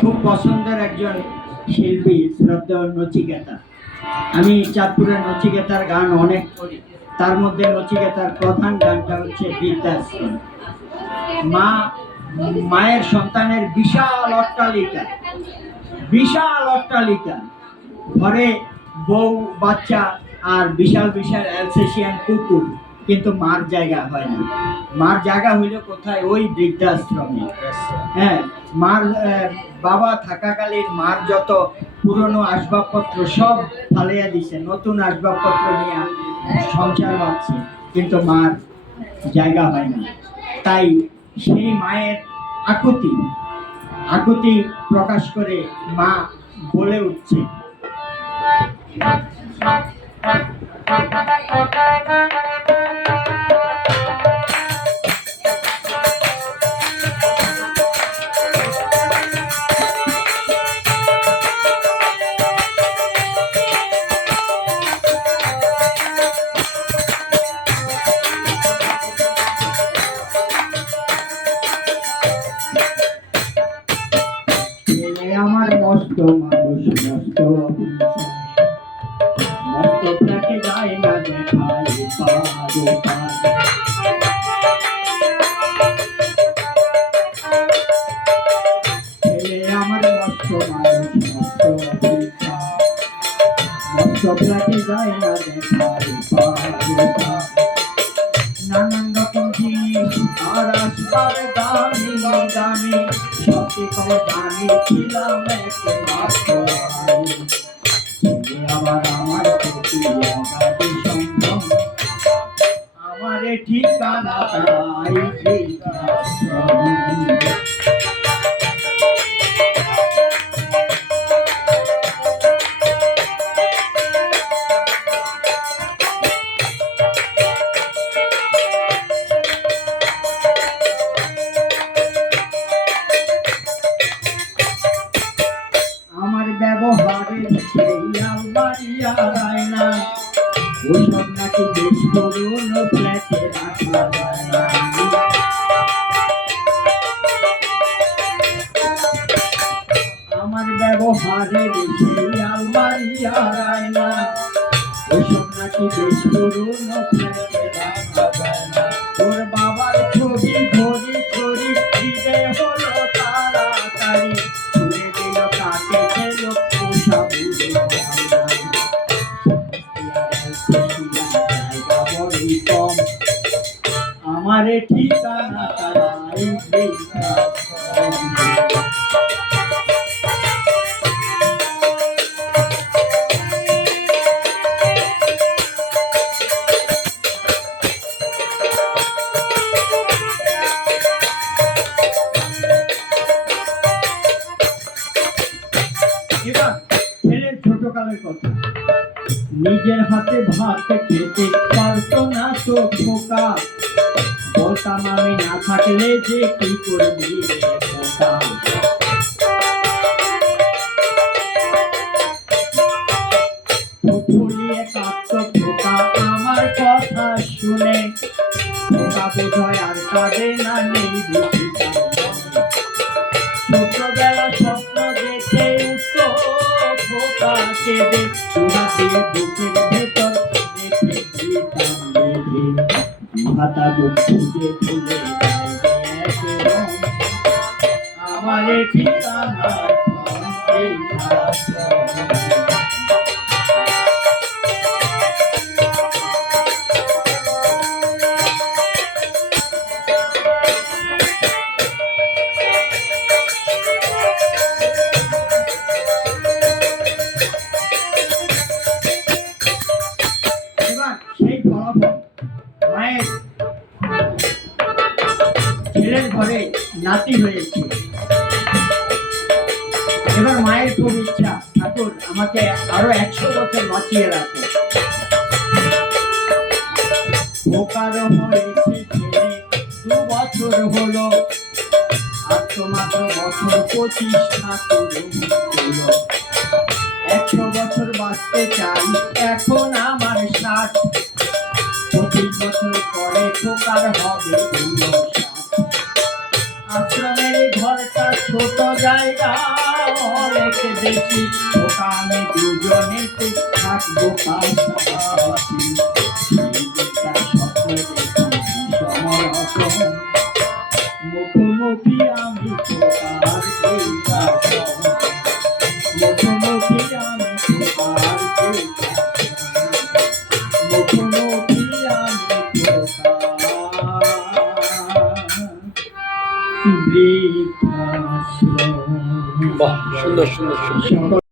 খুব পছন্দের একজন শিল্পী শ্রদ্ধেয় নচিকেতা। আমি চাঁদপুরের নচিকেতার গান অনেক করি, তার মধ্যে নচিকেতার প্রধান গানটা হচ্ছে বৃদ্ধাশ্রম। মায়ের সন্তানের বিশাল অট্টালিকা, ঘরে বউ বাচ্চা আর বিশাল বিশাল অ্যালসেশিয়ান কুকুর, কিন্তু মার জায়গা হয় না। মার জায়গা হইল কোথায়? ওই বৃদ্ধাশ্রমে। হ্যাঁ, মার বাবা থাকাকালীন মার যত পুরনো আসবাবপত্র সব ফালিয়া দিছে, নতুন আসবাবপত্র নিয়ে সংসার বাঁধছে, কিন্তু মার জায়গা হয় না। তাই সেই মায়ের আকুতি প্রকাশ করে মা বলে উঠছে, আমার মস্ত মানুষ, মস্ত মস্তটাকে যায় না দেখায় ছেলে আমার মস্ত মানুষ, মস্তটাকে যায় না দেখায় নানান রকম জিনিস আর আসবার দামি দামি, সবচেয়ে দামি ছিলাম আবার আমার প্রতি সংগ্রাম, আমার ঠিকানা তাই। ব্যবহারের সেই আলমারিয়া রায়না, ওসব নাকি বেশ করুন ফ্ল্যাটে রাখা যায় না। আমার ব্যবহারের সেই আলমারিয়া রায়না, ওসব নাকি বেশ করুন ফ্ল্যাটে রাখা যায় না। তোর বাবার ছবি ঘড়ি ঘড়ি দিতে হলো তাড়াতাড়ি, ছুড়ে দিল কাকে খেল আমারে ঠিকানা তারাই। এবার ছেলের ছোটকালের কথা। নিজের হাতে ভাত খেতে পারতো না তো খোকা, বলতাম আমি না থাকলে যে কি করবি খোকা। ফুলিয়ে কাঁদতো খোকা আমার কথা শুনে, খোকা বোধহয় আর কাঁদে না, নেই বুঝি ছোটবেলা স্বপ্ন দেখে উঠতো খোকা কেঁদে, দুহাতে বুকের ভেতর দেখে দিতাম বেঁধে, দুহাতা বুক খুঁজে খুঁজে আমারে ঠিকানা সেই ফলাফল মায়ের ছেলের ঘরে নাতি হয়েছে। এবার মায়ের খুব ইচ্ছা, ঠাকুর আমাকে আরো 100 বছর বাঁচিয়ে রাখো। খোকার হয়েছে ছেলে 2 বছর হলো, আর তো মাত্র বছর 25 ঠাকুর হলো। 100 বছর বাঁচতে চাই, এখন আমার 60, 25 বছর পরে খোকার হবে 59। আশ্রমের ঘরটা ছোট জায়গা জায়গা অনেক বেশি, ওটা আমি দুজনেতে থাকবো পাশাপাশি। সেই দিকটা স্বপ্ন দেখি সমরকম, মুখোমুখি আমি তোমার সেই কাছে, মুখোমুখি আমি তোমার সেই কাছে, মুখোমুখি আমি তোমার বৃদ্ধাশ্রম। বাহ, সুন্দর সুন্দর সুন্দর।